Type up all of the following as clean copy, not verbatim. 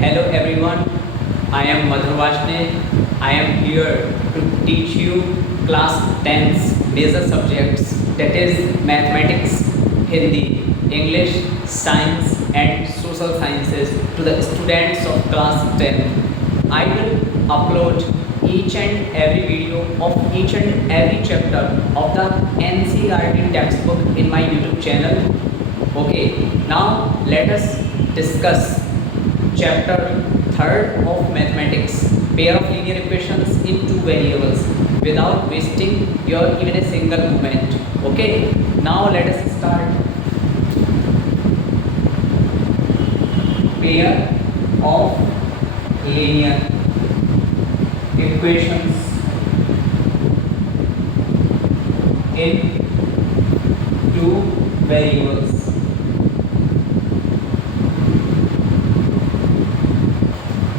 Hello everyone, I am Madhur Vashne. I am here to teach you class 10's major subjects, that is mathematics, Hindi, English, science and social sciences to the students of class 10. I will upload each and every video of each and every chapter of the NCERT textbook in my YouTube channel. Okay, now let us discuss chapter 3rd of mathematics, pair of linear equations in two variables, without wasting your even a single moment. Okay, now let us start. Pair of linear equations in two variables.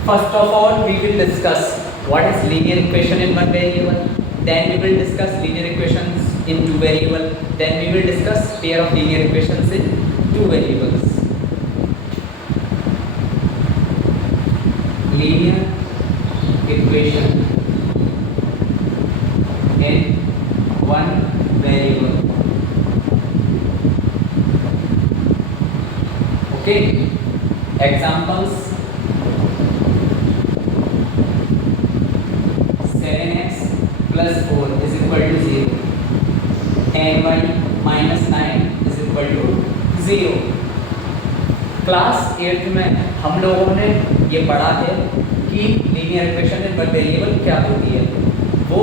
First of all, we will discuss what is linear equation in one variable. Then we will discuss linear equations in two variables. Then we will discuss pair of linear equations in two variables. Linear equation in one variable. Okay. Examples: 7x plus 4 is equal to 0, and y minus 9 is equal to 0. Class 8 में हम लोगों ने ये पढ़ा है कि linear equation in one variable क्या होती है। वो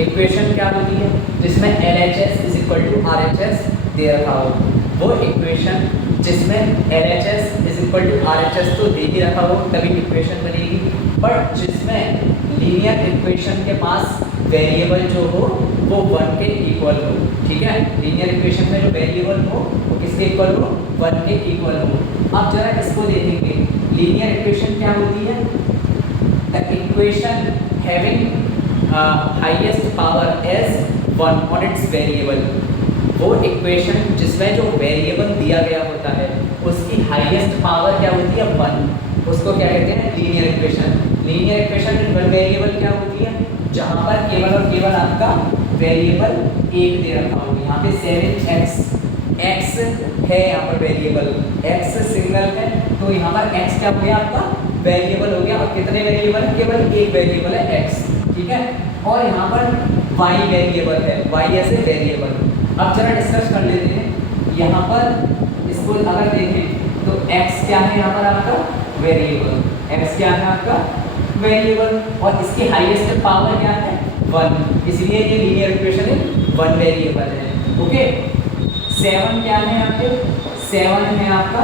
इक्वेशन क्या होती है जिसमें LHS is equal to RHS दे रखा हो। वो इक्वेशन जिसमें LHS is equal to RHS तो दे ही रखा हो तभी इक्वेशन बनेगी, बट जिसमें लीनियर इक्वेशन के पास वेरिएबल जो हो वो 1 के इक्वल हो। ठीक है, लीनियर इक्वेशन में जो वेरिएबल हो वो किसके इक्वल हो? 1 के इक्वल हो। अब जरा इसको देखेंगे, लीनियर इक्वेशन क्या होती है? The equation having highest power as 1 on its variable. वो इक्वेशन जिसमें जो वेरिएबल दिया गया होता है उसकी हाईएस्ट पावर क्या होती है? 1। उसको क्या कहते हैं? Linear equation. Linear equation in one variable क्या होती है? जहाँ पर केवल और केवल आपका वेरिएबल एक दे रखा हो। यहाँ पे 7x है, यहाँ पर वेरिएबल x सिंगल है, तो यहाँ पर x क्या हो गया? आपका वेरिएबल हो गया। और कितने वेरिएबल है? केवल एक वेरिएबल है x। ठीक है, और यहाँ पर y वेरिएबल है, y ऐसे वेरिएबल। अब जरा डिस्कस कर लेते हैं। यहाँ पर इसको अगर देखें तो x क्या है? यहाँ पर आपका वेरिएबल, x क्या है? आपका वेरिएबल, और इसकी हाईएस्ट पावर क्या है? 1, इसलिए ये लीनियर इक्वेशन है 1 वेरिएबल है। ओके, 7 क्या है? आपके 7 है आपका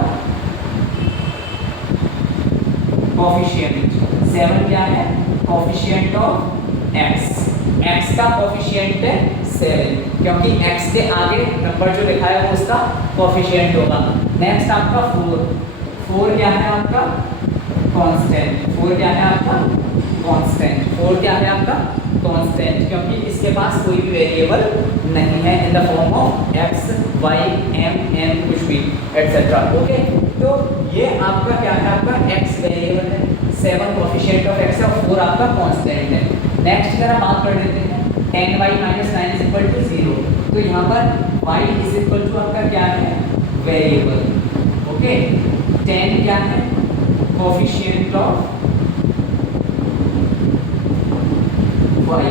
कोफिशिएंट। 7 क्या है? Coefficient of x। x का कोफिशिएंट है 7, क्योंकि x के आगे नंबर जो लिखा है वो उसका कोफिशिएंट होगा। नेक्स्ट आपका 4 क्या है? आपका कांस्टेंट। 4 क्या है? आपका कांस्टेंट। 4 क्या है? आपका कांस्टेंट, क्योंकि इसके पास कोई भी वेरिएबल नहीं है in the form of x, y, m, n कुछ भी एटसेट्रा। ओके, तो ये आपका क्या है? आपका x वेरिएबल है, 7 कोफिशिएंट ऑफ x है, और 4 आपका कांस्टेंट है। नेक्स्ट जरा बात कर लेते हैं, 10y minus 9 is equal to 0। तो यहाँ पर y is equal to आपका क्या है? वेरिएबल। ओके, 10 क्या है? Coefficient of y।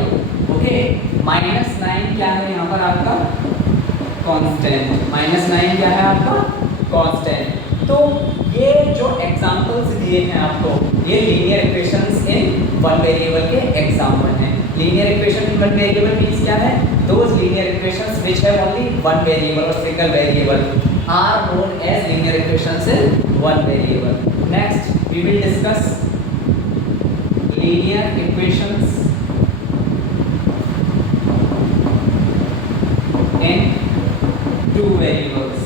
Okay, minus 9 क्या है? यहाँ पर आपका कांस्टेंट। माइनस 9 क्या है? आपका कांस्टेंट। तो ये जो एग्जांपल्स दिए हैं आपको, ये linear equations in one variable के एग्जांपल हैं। Linear equation in one variable means क्या है? Those linear equations which have only one variable और single variable are known as linear equations in one variable. Next we will discuss linear equations in two variables.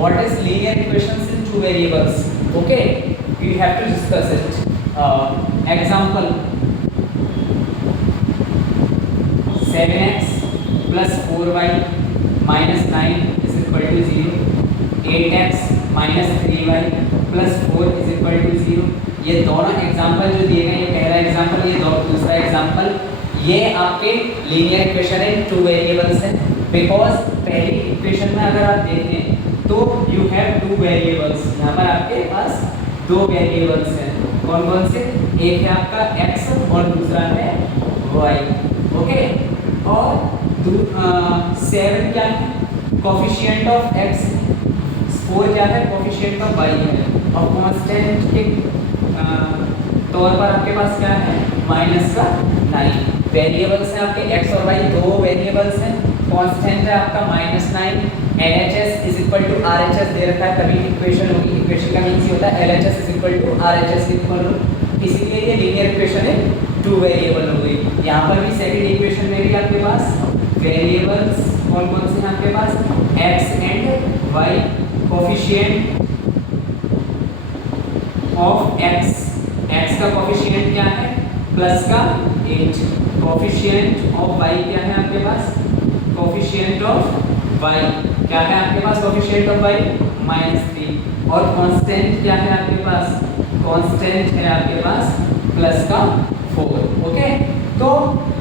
What is linear equations in two variables? Okay, we have to discuss it. Example: 7x plus 4y minus 9 is equal to 0, 8x minus 3y plus 4 is equal to 0। ये दोनों example जो दिए गए, ये पहला example, ये दूसरा example, ये आपके लीनियर इक्वेशन है, टू वेरिएबल्स है। बिकॉज पहली इक्वेशन में अगर आप देखें तो यू हैव टू वेरिएबल्स, यहाँ पर आपके पास दो वेरिएबल्स हैं। कौन कौन से? एक है आपका x और दूसरा है y। ओके, और 7 क्या है? कोफिशिएंट ऑफ x, 4 क्या है? कोफिशिएंट ऑफ y है। और कांस्टेंट के तौर पर आपके पास क्या है? माइनस का 9। वेरिएबल्स हैं आपके x और y, दो वेरिएबल्स हैं। कांस्टेंट है आपका -9। LHS is equal to RHS दे रखा है, तभी इक्वेशन होगी। इक्वेशन का मीन्स ये होता है LHS is equal to RHS equal to, इसीलिए ये लीनियर इक्वेशन है, टू वेरिएबल हो गई। यहाँ पर भी सेकंड इक्वेशन में भी आपके पास वेरिएबल्स कौन कौन से हैं आपके पास? x and y, coefficient of x, x का कोफिशिएंट क्या है? प्लस का 8। कोफिशिएंट ऑफ y क्या है आपके पास? कोफिशिएंट ऑफ y क्या है आपके पास? Coefficient of y -3। और कांस्टेंट क्या है आपके पास? कांस्टेंट है आपके पास प्लस का 4। ओके, तो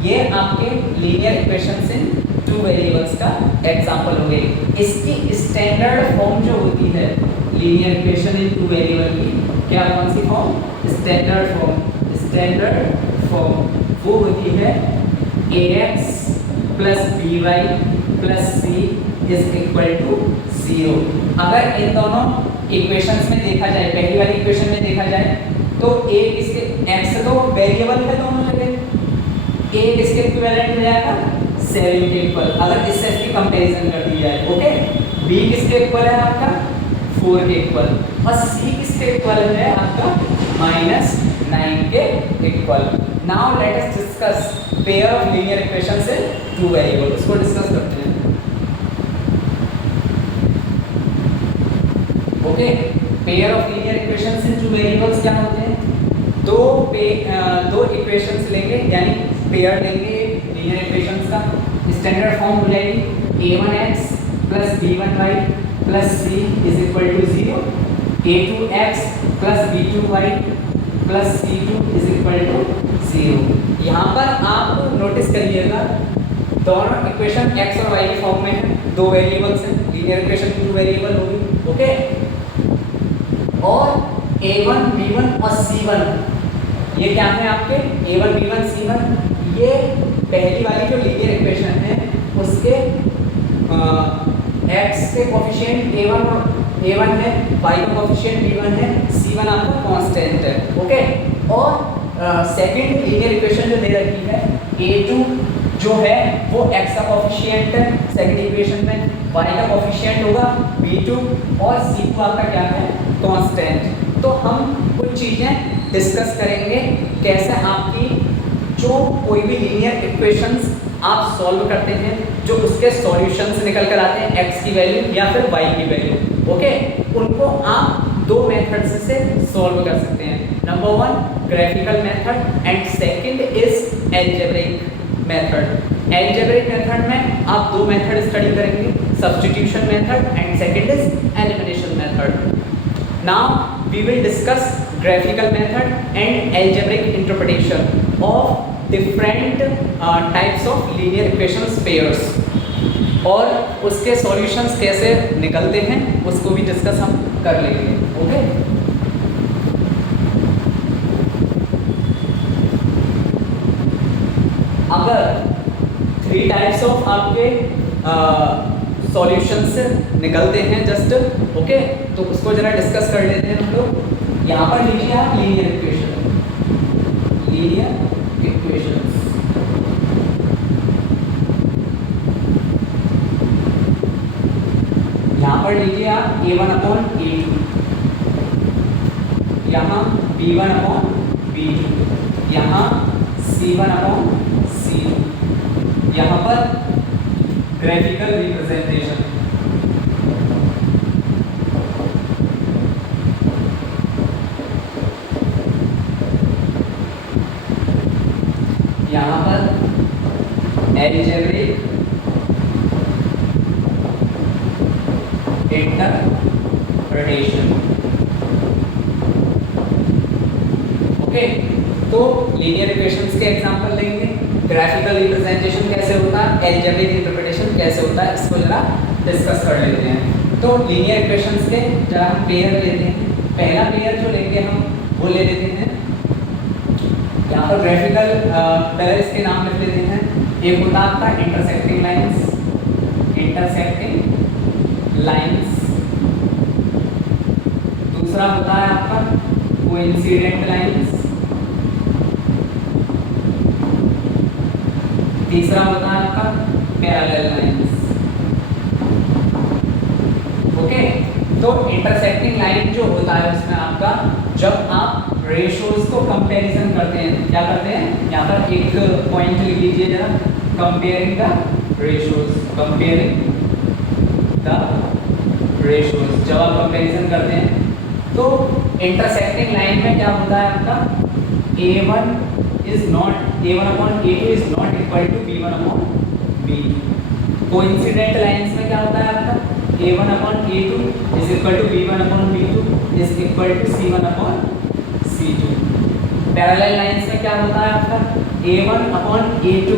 ये आपके linear equation in two variables का एग्जांपल हो गई। इसकी स्टैंडर्ड फॉर्म जो होती है linear equation in two variable की, क्या कौन सी form? Standard form. Standard form वो होती है ax plus by plus c is equal to 0। अगर इन दोनों इक्वेशंस में देखा जाए, पहली वाली इक्वेशन में देखा जाए तो a किसके, x तो वेरिएबल है दोनों जगह, a किसके इक्विवेलेंट हो जाएगा? 7 के इक्वल, अगर इससे इसकी कंपैरिजन कर दी जाए। ओके, b किसके इक्वल है आपका? 4 के इक्वल, और c किसके इक्वल है आपका? -9 के equal. Now let us discuss pair of linear equations in two variable, उसको डिस्कस करते हैं। ओके, pair of linear equations in two variables क्या होते हैं? दो इक्वेशंस लेंगे, यानी पेयर लेंगे लीनियर इक्वेशंस का। स्टैंडर्ड फॉर्म हो जाएगी a1x plus b1y plus c is equal to 0, a2x plus b2y plus c2 is equal to 0। यहाँ पर आप नोटिस करिएगा दोनों इक्वेशन x और y के फॉर्म में है, दो वेरिएबल्स हैं, लीनियर इक्वेशन टू वेरिएबल होगी। ओके, और a1 b1 और c1 ये क्या है आपके? a1 b1 c1 ये पहली वाली जो लीनियर इक्वेशन है उसके x के कोफिशिएंट a1 है, y का कोफिशिएंट b1 है, c1 आपका कांस्टेंट है। ओके, और सेकंड लीनियर इक्वेशन जो दे रखी है a2 जो है वो x का कोफिशिएंट है सेकंड इक्वेशन में, y का कोफिशिएंट होगा b2 और c2 आपका क्या है? कांस्टेंट। तो हम कुछ चीजें डिस्कस करेंगे कैसे आपकी जो कोई भी लीनियर इक्वेशंस आप सॉल्व करते हैं, जो उसके सॉल्यूशंस निकल कर आते हैं x की वैल्यू या फिर y की वैल्यू। ओके, उनको आप दो मेथड्स से सॉल्व कर सकते हैं। Number 1 graphical method and second is algebraic method. Algebraic method में आप दो मेथड स्टडी करेंगे, substitution method and second is elimination method. Now we will discuss graphical method and algebraic interpretation of different types of linear equations pairs, और उसके solutions कैसे निकलते हैं उसको भी डिस्कस हम कर लेंगे। ओके, अगर 3 टाइप्स ऑफ आपके सॉल्यूशंस निकलते हैं जस्ट, ओके, तो उसको जरा डिस्कस कर लेते हैं हम लोग। यहाँ पर लीजिए आप लीनियर इक्वेशन, यहाँ पर लीजिए आप a1/a2, यहाँ b1/b2, यहाँ c1/c2, यहाँ पर ग्राफिकल रिप्रेजेंटेशन, यहाँ पर एल्जेब्रिक इंटरप्रिटेशन। ओके, तो लीनियर इक्वेशंस के एग्जांपल लेंगे, ग्राफिकल रिप्रेजेंटेशन कैसे होता है, अलजेब्रिक इंटरप्रिटेशन कैसे होता है, इसको जरा डिस्कस कर लेते हैं। तो लीनियर इक्वेशंस के जरा हम पेयर लेते हैं। पहला पेयर जो लेंगे हम वो ले लेते हैं, यहाँ पर ग्राफिकल पहले इसके नाम लिख लेते हैं। एक होता है आपका इंटरसेक्टिंग लाइंस, इंटरसेक्टिंग लाइंस। दूसरा होता है आपका कोइंसिडेंट लाइंस। तीसरा होता है आपका पैरेलल लाइंस। ओके, तो इंटरसेक्टिंग लाइन जो होता है उसमें आपका जब आप रेशियोज को कंपैरिजन करते हैं, क्या करते हैं, यहाँ पर एक पॉइंट लिख लीजिए जरा, comparing the ratios, comparing the ratios. जब आप कंपैरिजन करते हैं तो इंटरसेक्टिंग लाइन में क्या होता है आपका, A1 is not A1 upon A2 is not equal to B1 upon B2। Coincident lines में क्या होता है आपका, A1 upon A2 is equal to B1 upon B2 is equal to C1 upon C2। Parallel lines में क्या होता है आपका, A1 upon A2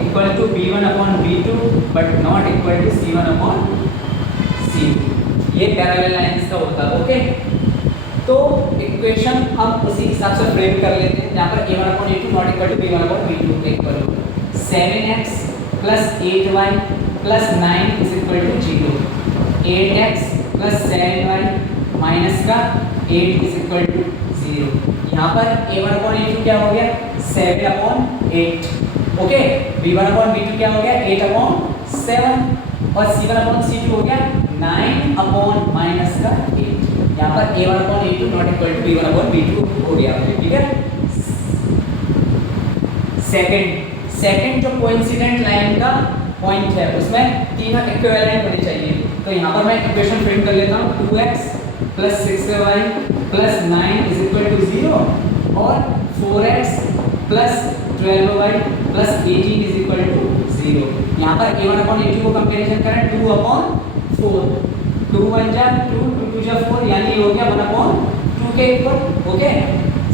equal to B1 upon B2 but not equal to C1 upon C2। ये parallel lines का होता है। Okay, तो इक्वेशन हम उसी हिसाब से फ्रेम कर लेते हैं, जहाँ पर A1 upon A2 not equal to B1 upon B2 equal to 7x plus 8y plus 9 is equal to 0। 8x plus 7y minus का 8 इज इक्वल टू 0। यहाँ पर A1 अपॉन A2 क्या हो गया, 7 upon 8। Okay, B1 upon B2 क्या हो गया, 8 upon 7 और C1 अपॉन C2 हो गया 9 अपॉन माइनस का 8। यहाँ पर A1 upon A2 not equal to B1 upon B2 हो गया। ठीक है, सेकंड जो कोइंसिडेंट लाइन का पॉइंट है उसमें तीनों इक्विवेलेंट होने चाहिए। तो यहाँ पर मैं इक्वेशन फ्रेम कर लेता हूँ, 2x plus 6y plus 9 is equal to 0 और 4x plus 12y plus 18 is equal to 0। यहाँ पर A1 अपॉन A2 को कंपेरिजन करें, 2 अपॉन 4, 2 1 जा 2, 2 2 जा 4, यानी ये हो गया 1 अपॉन 2 के इक्वल। ओके,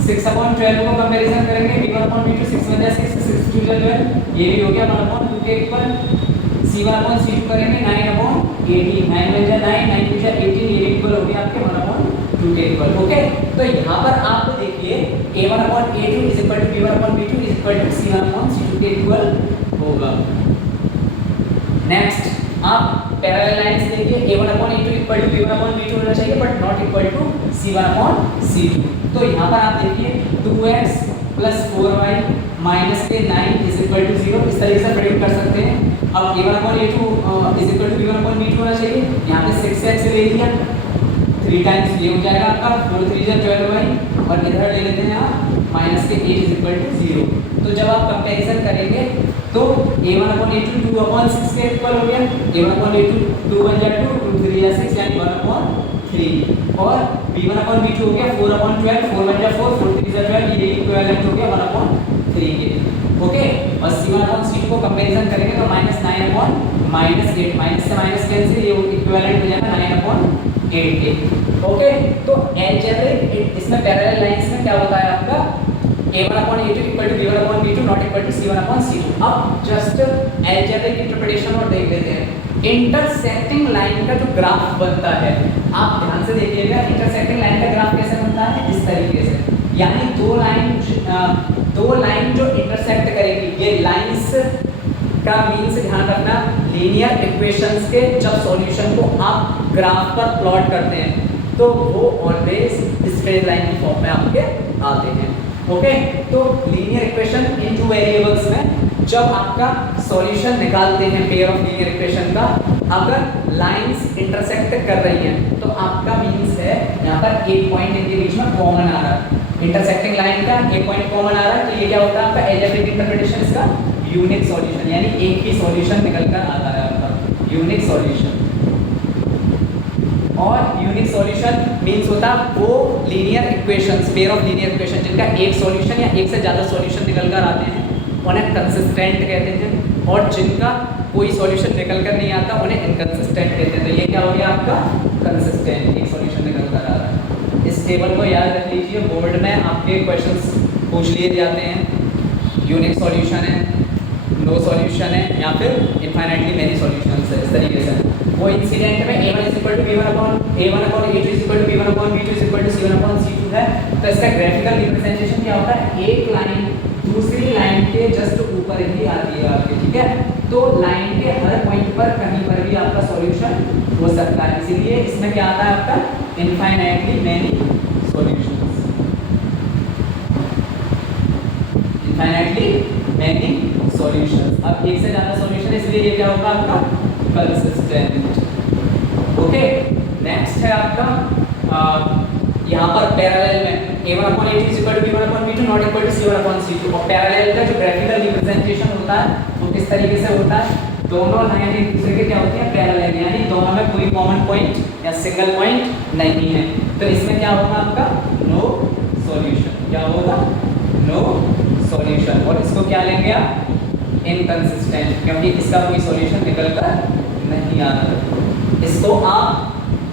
6 अपॉन 12 को कंपेरिजन करेंगे, B1 अपॉन B2 6 1 जा 6, 6 2 जा 12, ये भी हो गया 1 अपॉन 2 के इक्वल। C1 अपॉन C2 करेंगे 9 अपॉन 18, 9 1 जा 9, 9 2 जा 18, ये इक्वल हो गया आपके 1 अपॉन 2 के इक्वल। ओके, तो यहाँ पर आप देखिए A1 upon A2 is equal to B1 upon B2 is equal to C1 upon C2 के इक्वल होगा। नेक्स्ट आप पैरेलल लाइंस देखिए, A1 upon A2 equal to B1 upon B2 होना चाहिए but not equal to C1 upon C2। तो यहाँ पर आप देखिए 2x प्लस 4y माइनस के 9 इज इक्वल टू 0, इस तरीके से प्रेडिक्ट कर सकते हैं। अब A1 upon A2 is equal to B1 upon B2 होना चाहिए, यहाँ पे 6x ले लिया, 3 टाइम्स ये हो जाएगा आपका 4 3 जा 12y और इधर ले लेते हैं आप माइनस के 8 इज इक्वल टू 0। तो जब आप कंपैरिजन करेंगे तो A1 अपॉन A2 2 अपॉन 6 के इक्वल हो गया, A1 अपॉन A2 2 1 जा 2, 2 3 जा 6 यानी 1 अपॉन 3 और B1 अपॉन B2 हो गया 4 अपॉन 12, 4 1 जा 4, 4 3 जा 12, ये इक्विवेलेंट हो गया 1 अपॉन 3 के। ओके, और C1 अपॉन C2 को कंपैरिजन करेंगे तो -9 अपॉन -8, माइनस से माइनस कैंसिल, ये इक्विवेलेंट हो जाएगा 9 अपॉन 8 के। ओके, तो अलजेब्रिक इसमें पैरेलल लाइंस में क्या होता है आपका, A1 upon A2 equal to B1 upon B2 not equal to C1 upon C2। अब जस्ट अलजेब्रिक इंटरप्रिटेशन और देख लेते हैं। इंटरसेक्टिंग लाइन का जो ग्राफ बनता है, आप ध्यान से देखिएगा, इंटरसेक्टिंग लाइन का ग्राफ कैसे बनता है, इस तरीके से, यानी दो लाइन जो इंटरसेक्ट करेगी, ये लाइंस का मीन्स ध्यान रखना, लीनियर इक्वेशंस के जब सॉल्यूशन को आप ग्राफ पर प्लॉट करते हैं तो वो ऑलवेज स्ट्रेट लाइन की फॉर्म में आपके आते हैं। ओके, तो linear equation in two variables में जब आपका सॉल्यूशन निकालते हैं पेयर ऑफ लीनियर इक्वेशन का, अगर लाइंस इंटरसेक्ट कर रही हैं तो आपका मीन्स है यहाँ पर एक पॉइंट इनके बीच में कॉमन आ रहा है, इंटरसेक्टिंग लाइन का एक पॉइंट कॉमन आ रहा है, तो ये क्या होता है आपका अलजेब्रिक इंटरप्रिटेशन, इसका यूनिक सॉल्यूशन, यानी एक ही सॉल्यूशन निकल कर आता है आपका यूनिक सॉल्यूशन। और यूनिक सॉल्यूशन मींस होता है वो linear equations, pair of linear equation जिनका एक सॉल्यूशन या एक से ज़्यादा सॉल्यूशन निकल कर आते हैं, उन्हें कंसिस्टेंट कहते हैं। और जिनका कोई सॉल्यूशन निकल कर नहीं आता उन्हें इनकंसिस्टेंट कहते हैं। तो ये क्या हो गया आपका कंसिस्टेंट, एक सॉल्यूशन निकल कर आ रहा है। इस टेबल को याद रख लीजिए, बोर्ड में आपके क्वेश्चंस पूछ लिए जाते हैं। यूनिक सॉल्यूशन है, नो सॉल्यूशन है, या फिर इनफाइनाइटली मेनी सॉल्यूशंस है। इस तरीके से वो इंसिडेंट में a1 = b1 upon a1 upon a2 = b1 upon b2 = c1 upon c2 है। तो इसका ग्राफिकल रिप्रेजेंटेशन क्या होता है, एक लाइन दूसरी लाइन के जस्ट ऊपर ही आती है आपके, ठीक है। तो लाइन के हर पॉइंट पर कहीं पर भी आपका सॉल्यूशन हो सकता है, इसीलिए इसमें क्या आता है आपका infinitely many solutions, infinitely many solutions. अब एक से ज़्यादा सॉल्यूशन, इसलिए ये क्या होगा आपका कंसिस्टेंट। ओके, नेक्स्ट है आपका यहाँ पर पैरेलल में a1 upon a2 = b1 upon b2 not equal to c1 upon c2। और पैरेलल का जो ग्राफिकल रिप्रेजेंटेशन होता है वो किस तरीके से होता है, दोनों लाइन एक दूसरे के क्या होती है पैरेलल, यानी दोनों में कोई कॉमन पॉइंट या सिंगल पॉइंट नहीं है। तो इसमें क्या होगा आपका नो सॉल्यूशन, क्या होगा नो सॉल्यूशन। और इसको क्या लेंगे आप इनकंसिस्टेंट, क्योंकि इसका कोई सॉल्यूशन निकल कर नहीं आ रहा। इसको आप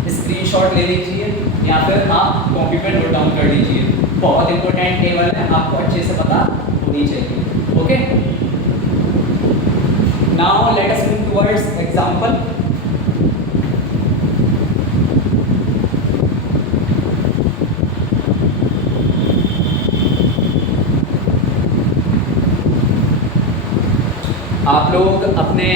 स्क्रीनशॉट ले लीजिए या फिर आप कॉपी पे नोट डाउन कर लीजिए, बहुत इंपॉर्टेंट टेबल है, आपको अच्छे से पता होनी चाहिए। Okay, now let us move towards example. आप लोग अपने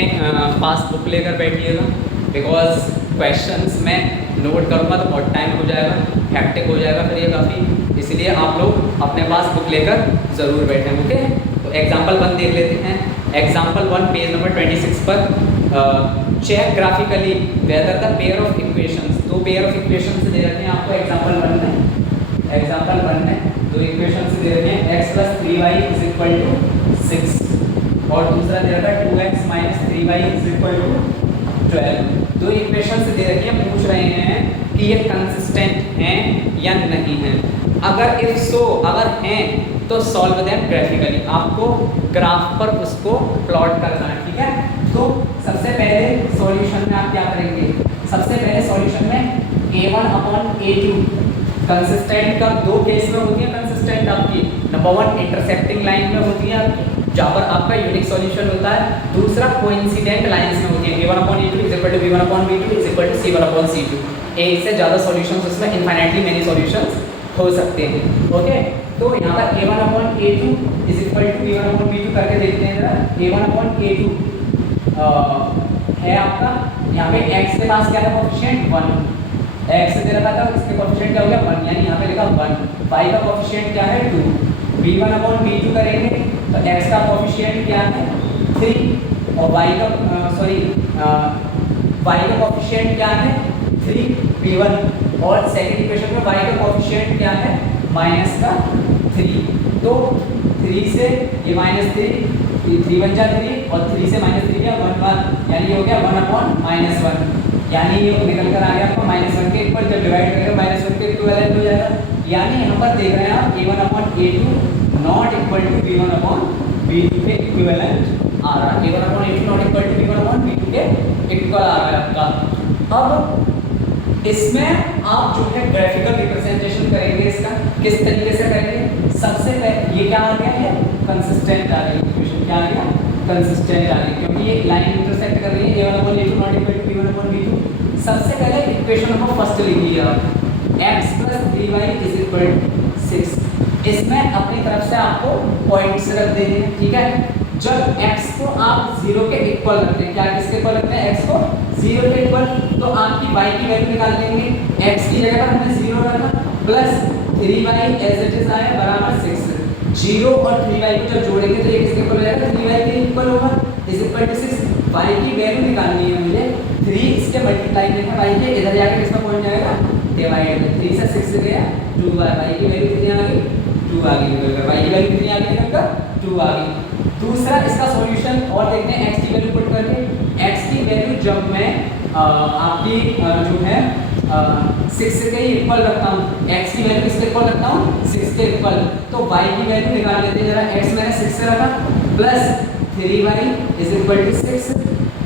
पास बुक लेकर बैठिएगा, बिकॉज क्वेश्चंस में नोट करूँगा तो बहुत टाइम हो जाएगा, हैक्टिक हो जाएगा फिर ये काफ़ी, इसलिए आप लोग अपने पास बुक लेकर ज़रूर बैठें। ओके, तो एग्जांपल 1 देख लेते हैं। एग्जांपल 1 पेज नंबर 26 पर, check graphically whether the pair of equations, दो पेयर ऑफ इक्वेशंस दे रखे हैं आपको एग्जांपल 1 में। एग्जांपल 1 में दो इक्वेशंस दे रखे हैं, x + 3y = 6 और दूसरा दे रखा है 2x - 3y = 12। दो इक्वेशंस दे रखी हैं, पूछ रहे हैं कि ये कंसिस्टेंट हैं या नहीं हैं। अगर इफ सो, अगर हैं तो सॉल्व देम ग्राफिकली, आपको ग्राफ पर उसको प्लॉट करना है, ठीक है। तो सबसे पहले सॉल्यूशन में आप क्या करेंगे, सबसे पहले सॉल्यूशन में a1 अपॉन a2 कंसिस्टेंट का दो केस में होती है कंसिस्टेंट आपकी। नंबर 1 इंटरसेक्टिंग लाइन में होती है आपकी, जहाँ पर आपका यूनिक सॉल्यूशन होता है। दूसरा कोइंसिडेंट लाइंस में होती है, a1 upon a2 = b1 upon b2 = c1 upon c2। एक से ज़्यादा सॉल्यूशंस उसमें इनफाइनाइटली मेनी सॉल्यूशंस हो सकते हैं। ओके, तो यहाँ पर a1 upon a2 = b1 upon b2 करके देखते हैं जरा। a1 अपॉन a2 है आपका, यहाँ पे x के पास क्या है कोएफिशिएंट 1, x से दे रखा था, इसके कोएफिशिएंट क्या हो गया 1, यानी यहाँ पे लिखा 1। y का कोएफिशिएंट क्या है 2, b1 अपॉन b2 करेंगे तो x का कोएफिशिएंट क्या है 3 और y का कोएफिशिएंट क्या है 3 b1 और सेकंड इक्वेशन में y का कोएफिशिएंट क्या है -3। तो 3 से ये -3 3 बन जा 3 और 3 से -3 गया 1 यानी ये हो गया 1 अपॉन -1, यानी ये निकल कर आ गया आपको -1 के इक्वल, जब डिवाइड करेंगे -1 के इक्विवेलेंट हो जाएगा। यानी यहाँ पर देख रहे हैं आप a1 upon a2 not equal to b1 upon b2 के इक्विवेलेंट आ रहा है। a1 upon a2 not equal to b1 upon b2 के इक्वल आ रहा है आपका। अब इसमें आप जो है ग्राफिकल रिप्रेजेंटेशन करेंगे इसका, किस तरीके से करेंगे, सबसे पहले ये क्या आ गया है कंसिस्टेंट आ गया, इक्वेशन क्या आ गया कंसिस्टेंट आ गया, क्योंकि ये लाइन इंटरसेक्ट कर रही है a1 upon a2 not equal to b1 upon b2। सबसे पहले इक्वेशन को फर्स्ट लिख लिया x + 3y = 6। इसमें अपनी तरफ से आपको पॉइंट्स रख देने हैं, ठीक है। जब x को आप 0 के इक्वल रखते हैं, क्या किसके इक्वल रखते हैं, x को 0 के इक्वल, तो आपकी y की वैल्यू निकाल लेंगे। x की जगह पर हमने 0 रखा plus 3y as it is आया बराबर 6। 0 और 3y को जब जोड़ेंगे तो ये किसके इक्वल हो जाएगा, 3y के इक्वल होगा = 6। y की वैल्यू निकालनी है मुझे, 3 इसके मल्टीप्लाई करके y के इधर जाके किसका पहुंच जाएगा डिवाइड, 3 से 6 गया 2 बार, y की वैल्यू कितनी आ गई 2 आ गई, y की वैल्यू कितनी आ गई निकलकर 2 आ गई। दूसरा इसका सॉल्यूशन और देखते हैं, x की वैल्यू पुट करके, x की वैल्यू जब मैं आपकी जो है 6 के इक्वल रखता हूँ, x की वैल्यू किसके इक्वल रखता हूँ 6 के इक्वल, तो y की वैल्यू निकाल लेते हैं जरा। x मैंने 6 से रखा plus 3y is equal to 6।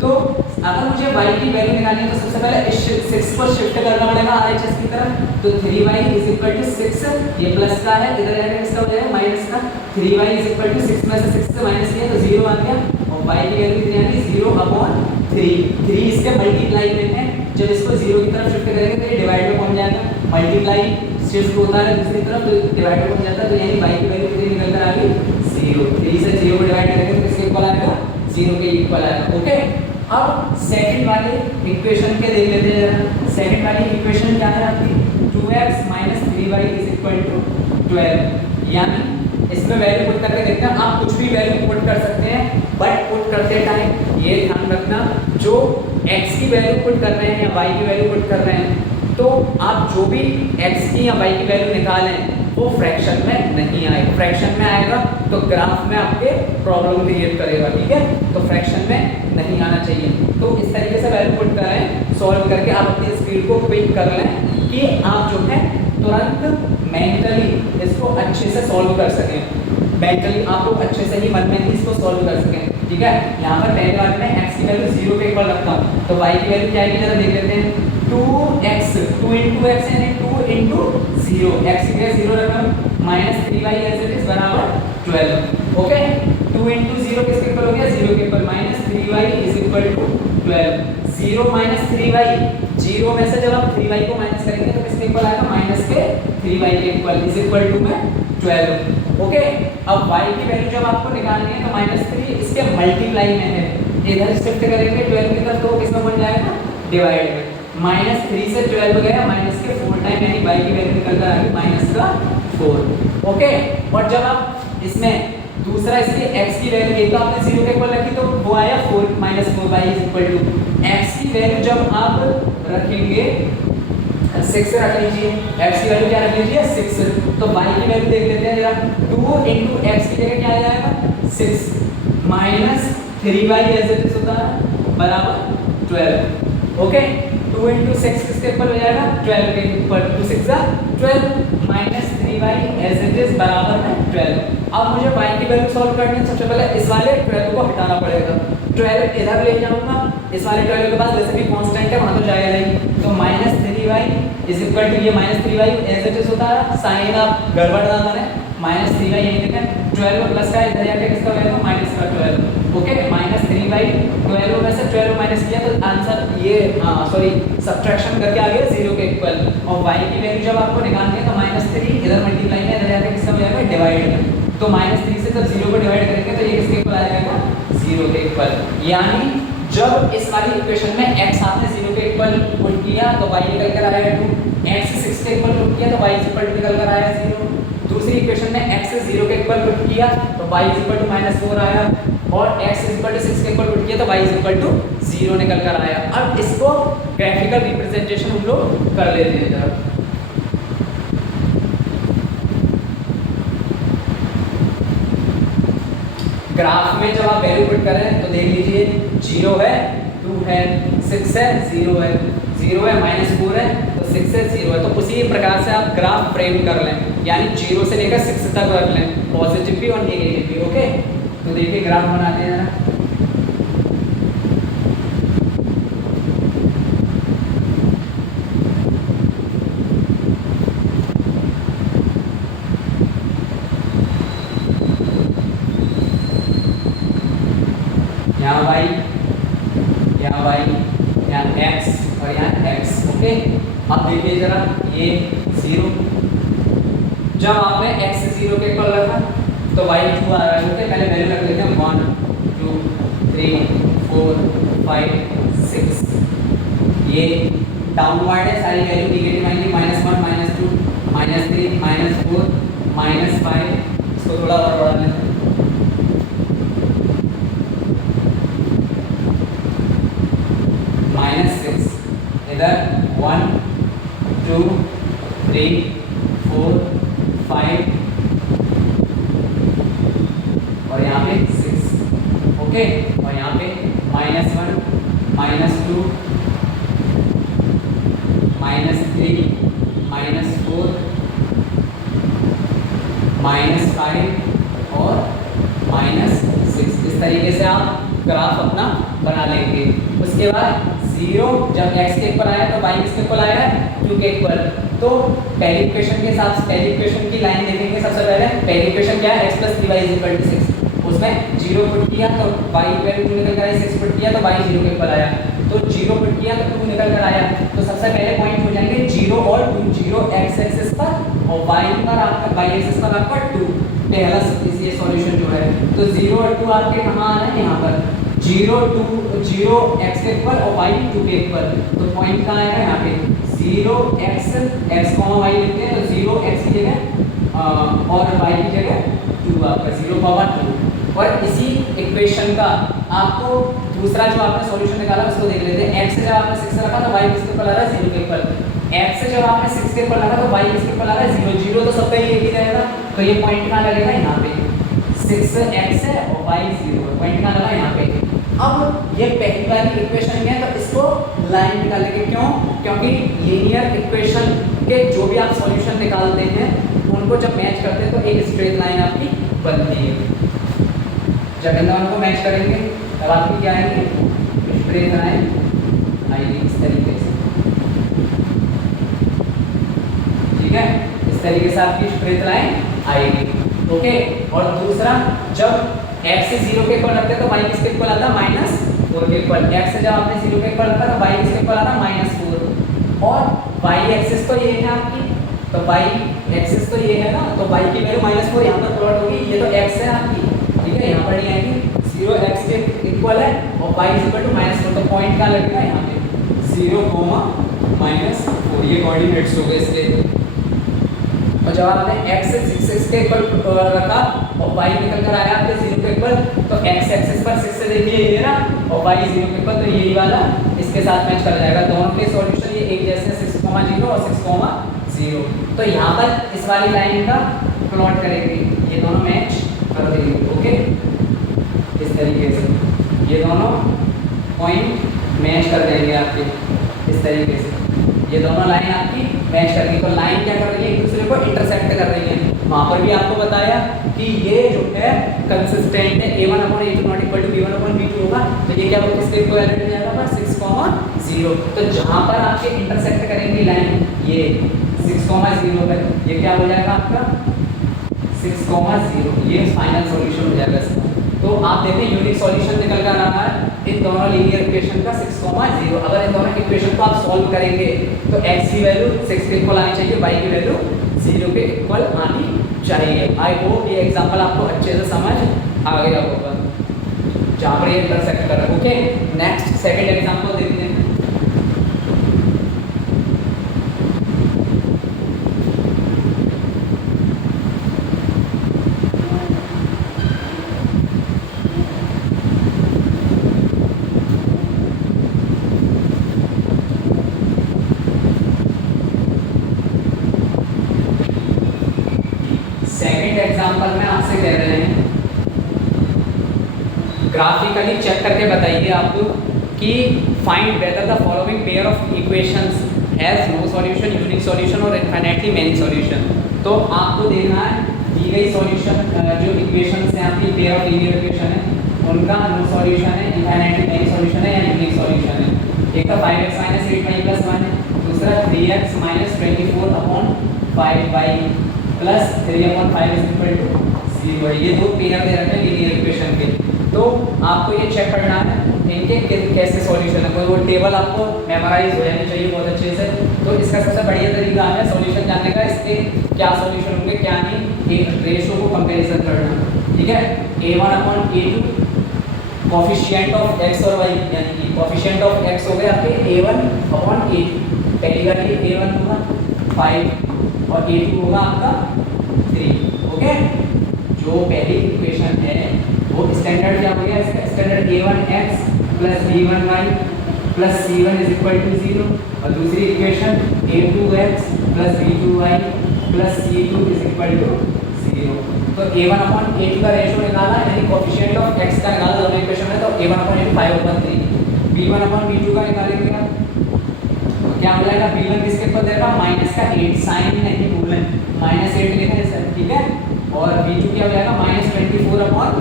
तो अगर मुझे y की वैल्यू निकालनी है तो सबसे पहले इस 6 को शिफ्ट करना पड़ेगा RHS की तरफ। तो 3y इज इक्वल टू 6, ये प्लस का है, इधर जाकर किसका हो जाएगा माइनस का। 3y इज इक्वल टू 6 में से 6 से माइनस किया तो 0 आ गया, और y की वैल्यू कितनी आ गई 0/3। 3 इसके मल्टीप्लाई में है, जब इसको 0 की तरफ शिफ्ट करेंगे तो ये डिवाइड में पहुंच जाएगा। मल्टीप्लाई शिफ्ट होता है दूसरी तरफ तो डिवाइड में पहुंच जाता है, तो यानी y की वैल्यू कितनी निकल कर आ गई 0। 3 से 0 को डिवाइड करेंगे तो किसके इक्वल आएगा 0 के इक्वल आएगा। ओके, अब सेकंड वाले इक्वेशन के देख लेते हैं जरा। सेकंड वाली इक्वेशन क्या है आपकी 2x - 3y is equal to 12। यानी इसमें वैल्यू पुट करके देखते हैं। आप कुछ भी वैल्यू पुट कर सकते हैं, बट पुट करते टाइम ये ध्यान रखना जो x की वैल्यू पुट कर रहे हैं या y की वैल्यू पुट कर रहे हैं, तो आप जो भी x की या y की वैल्यू निकालें वो फ्रैक्शन में नहीं आएगा। फ्रैक्शन में आएगा तो ग्राफ में आपके प्रॉब्लम क्रिएट करेगा, ठीक है। तो फ्रैक्शन में नहीं आना चाहिए। तो इस तरीके से वैल्यू पुट करें, सॉल्व करके आप अपनी स्पीड को क्विक कर लें कि आप जो है तुरंत मेंटली इसको अच्छे से सॉल्व कर सकें। मेंटली आप लोग अच्छे से ही मन में ही इसको सॉल्व कर सकें, ठीक है। यहाँ पर पहले बार में x की वैल्यू 0 के इक्वल रखता हूँ, तो y की वैल्यू क्या आएगी जरा देख लेते हैं। 2x 2 into x यानी 2 into 0, x की वैल्यू 0 रखा minus 3y as it is बराबर 12। ओके, 2 into 0 किसके इक्वल हो गया 0 के equal, minus 3y is equal to 12। 0 minus 3y, 0 में से जब आप 3y को माइनस करेंगे तो किसके इक्वल आएगा माइनस के 3y के इक्वल इज इक्वल टू में 12। ओके, अब y की वैल्यू जब आपको निकालनी है तो -3 इसके मल्टीप्लाई में है, इधर शिफ्ट करेंगे 12 की तरफ तो किसमें बन जाएगा डिवाइड में। -3 से 12 गया माइनस के 4 टाइम, यानी y की वैल्यू निकल कर आ गई माइनस का 4। ओके, और जब आप इसमें दूसरा इसके x की वैल्यू एक तो आपने 0 के इक्वल रखी तो वो आया 4 -4y is equal to x की वैल्यू जब आप रखेंगे 6 रख लीजिए, x की वैल्यू क्या रख लीजिए 6, तो y की वैल्यू देख लेते हैं जरा। 2 into x की जगह क्या आ जाएगा 6 minus 3y as it is होता है बराबर 12। ओके, 2 into 6 किसके इक्वल हो जाएगा 12 के equal, 2 6 12 minus 3y as it is बराबर है 12। अब मुझे y की वैल्यू सॉल्व करनी है, सबसे पहले इस वाले 12 को हटाना पड़ेगा। 12 इधर ले जाऊंगा, इस वाले 12 के पास वैसे भी कांस्टेंट है वहां तो जाएगा नहीं, तो -3y इज इक्वल टू ये -3y एज इट इज होता है, साइन आप गड़बड़ ना करें, -3y यही देखें 12 प्लस का इधर जाके किसका हो जाएगा माइनस का 12। ओके, -3y 12 में से 12 माइनस किया तो आंसर ये सॉरी सब्ट्रैक्शन करके आ गया 0 के इक्वल, और y की वैल्यू जब आपको निकालनी है तो -3 इधर मल्टीप्लाई में इधर जाके किसका हो जाएगा डिवाइड में, तो -3 से जब 0 को डिवाइड करेंगे तो ये किसके इक्वल आ जाएगा 0 के इक्वल। यानी जब इस वाली इक्वेशन में x आपने 0 के इक्वल पुट किया तो y निकल कर आएगा 2, x 6 के इक्वल पुट किया तो y इक्वल निकल कर आया 0। दूसरी इक्वेशन में x 0 के इक्वल पुट किया तो y इक्वल टू -4 आया, और x इक्वल टू 6 के इक्वल पुट किया तो y इक्वल टू 0 निकल कर आया। अब इसको ग्राफिकल रिप्रेजेंटेशन हम लोग कर लेते हैं जरा। ग्राफ में जब आप वैल्यू पुट करें तो देख लीजिए 0 है 2 है 6 है 0 है 0 है -4 है तो 6 है 0 है, तो उसी प्रकार से आप ग्राफ फ्रेम कर लें, यानी 0 से लेकर 6 तक रख लें, पॉजिटिव भी और नेगेटिव भी। ओके, तो देखिए ग्राफ बनाते हैं जरा। यहाँ y, यहाँ y, यहाँ x और यहाँ x। ओके, अब देखिए जरा ये 0, जब आपने x 0 के इक्वल रखा तो y 2 आ रहा है। ओके, पहले वैल्यू रख लेते हैं 1 2 3 4 5 6, ये डाउनवर्ड है, सारी वैल्यू नेगेटिव आएंगी, -1 -2 -3 -4 -5, इसको थोड़ा और बढ़ा लेते हैं -6, इधर 1 2 3 4 5 और यहाँ पे 6। ओके, और यहाँ पे -1 -2 -3 -4 -5 और -6, इस तरीके से आप ग्राफ अपना बना लेंगे। उसके बाद 0 जब x के इक्वल आया तो y किसके इक्वल आया है, q के इक्वल। तो पहली इक्वेशन के हिसाब से पहली इक्वेशन की लाइन देखेंगे। सबसे पहले पहली इक्वेशन क्या है, x + 3y = 6, उसमें 0 पुट किया तो y वैल्यू 2 निकल कर आई, 6 पुट किया तो y 0 के इक्वल आया, तो 0 पुट किया तो 2 निकल कर आया। तो सबसे पहले पॉइंट हो जाएंगे 0 और 2, 0 x एक्सिस पर और y पर आपका y एक्सिस पर आपका 2, पहला ये सॉल्यूशन जो है। तो 0 और 2 आपके कहाँ आ रहे हैं, यहाँ पर 0 x के इक्वल और y 2 के इक्वल। तो पॉइंट कहाँ आएगा, यहाँ पे 0x y लिखते हैं, तो 0x की जगह और y की जगह 2 आपका 0, 2। और इसी इक्वेशन का आपको दूसरा जो आपने सॉल्यूशन निकाला उसको देख लेते हैं। x से जब आपने 6 रखा तो y किसके इक्वल आ रहा है, 0 के इक्वल। x से जब आपने 6 के इक्वल रखा तो y किसके इक्वल आ रहा है, 0, 0 तो सबका ही एक ही रहेगा। तो ये पॉइंट कहाँ लगेगा, यहाँ पे 6x है और y 0 है, पॉइंट कहाँ लगा, यहाँ पे। अब ये पहली वाली इक्वेशन है तो इसको लाइन निकालेंगे, क्यों, क्योंकि लीनियर इक्वेशन के जो भी आप सॉल्यूशन निकालते हैं उनको जब मैच करते हैं तो एक स्ट्रेट लाइन आपकी बनती है। जब इन दोनों को मैच करेंगे तब आपकी क्या आएंगे, स्ट्रेट लाइन आएगी इस तरीके से, ठीक है, इस तरीके से आपकी स्ट्रेट लाइन आएगी। ओके, और दूसरा जब x से 0 के इक्वल रखते हैं तो y किसके इक्वल आता है, -4 के इक्वल। x से जब आपने 0 के इक्वल रखा तो y किसके इक्वल आता है, -4। और y एक्सिस तो ये है आपकी, तो y एक्सिस तो ये है ना, तो y की वैल्यू -4 यहाँ पर प्लॉट होगी। ये तो x है आपकी, ठीक है, यहाँ पर नहीं आएगी, 0 x के इक्वल है और y -4, तो पॉइंट क्या लगेगा, यहाँ पे 0, -4, ये कोऑर्डिनेट्स हो गए इसके। और जब आपने x से 6 के इक्वल रखा और y निकल कर आया आपके 0 के इक्वल, तो x एक्सिस पर 6 से देखिए ये ना, और y 0 के इक्वल, तो यही वाला इसके साथ मैच कर जाएगा। दोनों के सॉल्यूशन ये एक जैसे 6,0 और 6,0। तो यहाँ पर इस वाली लाइन का प्लॉट करेंगे, ये दोनों मैच कर देंगे। ओके, इस तरीके से ये दोनों पॉइंट मैच कर देंगे आपके, इस तरीके से ये दोनों लाइन आपकी मैच कर रही है। तो लाइन क्या कर रही है, एक दूसरे को इंटरसेक्ट कर रही है। वहाँ पर भी आपको बताया कि ये जो है कंसिस्टेंट है, a1/a2 not equal to b1/b2 होगा। तो ये क्या होगा, किसके इक्विवेलेंट हो जाएगा, 6,0। तो जहाँ पर आपके इंटरसेक्ट करेंगे लाइन ये 6,0 पर, ये क्या हो जाएगा आपका 6,0, ये फाइनल सॉल्यूशन हो जाएगा इसका। तो आप देखें यूनिक सॉल्यूशन निकल कर आ रहा है इन दोनों लीनियर इक्वेशन का 6,0। अगर इन दोनों इक्वेशन को आप सॉल्व करेंगे तो x की वैल्यू 6 के इक्वल आनी चाहिए, y की वैल्यू 0 के इक्वल आनी चाहिए। आई होप ये एग्जांपल आपको अच्छे से समझ आ गया होगा जहाँ पर ये इंटरसेक्ट कर। ओके, नेक्स्ट सेकंड एग्जांपल देखते हैं। एग्जांपल में आपसे कह रहे हैं ग्राफिकली चेक करके बताइए आप कि find whether the following pair of equations has no solution, unique solution और इनफाइनाइटली मेनी सॉल्यूशन। तो आपको देखना है दी गई सॉल्यूशन जो इक्वेशंस हैं आपकी पेयर ऑफ लीनियर इक्वेशन है उनका नो सॉल्यूशन है, इनफाइनाइटली मेनी सॉल्यूशन है या यूनिक सॉल्यूशन है। एक तो 5x - 8y + 1 है, दूसरा 3x - 24/5y + 3/5 = 0। ये दो पेयर दे रखे हैं लीनियर इक्वेशन के। तो आपको ये चेक करना है इनके कैसे सॉल्यूशन है, कोई वो टेबल आपको मेमोराइज हो जानी चाहिए बहुत अच्छे से। तो इसका सबसे बढ़िया तरीका है सॉल्यूशन जानने का, इसके क्या सॉल्यूशन होंगे क्या नहीं, एक रेशो को कंपैरिजन करना, ठीक है। a1/a2 कोफिशिएंट ऑफ x और y, यानी कि कोफिशिएंट ऑफ x हो गए आपके a1/a2। पहली वाली a1 होगा 5 और a2 होगा आपका 3। ओके, जो पहली इक्वेशन है वो स्टैंडर्ड क्या हो गया, इसका स्टैंडर्ड a1x + b1y + c1 = 0। और दूसरी इक्वेशन a2x + b2y + c2 = 0। तो a1/a2 का रेशो निकाला, यानी कोफिशिएंट ऑफ x का निकाला दोनों इक्वेशन में, तो a1/a2 5/3। b1/b2 का निकालेंगे आप तो क्या हो जाएगा, b1 किसके इक्वल देगा, -8, साइन नहीं भूलें, -8 लिखा है सर, ठीक है। और b2 क्या हो जाएगा, -24/5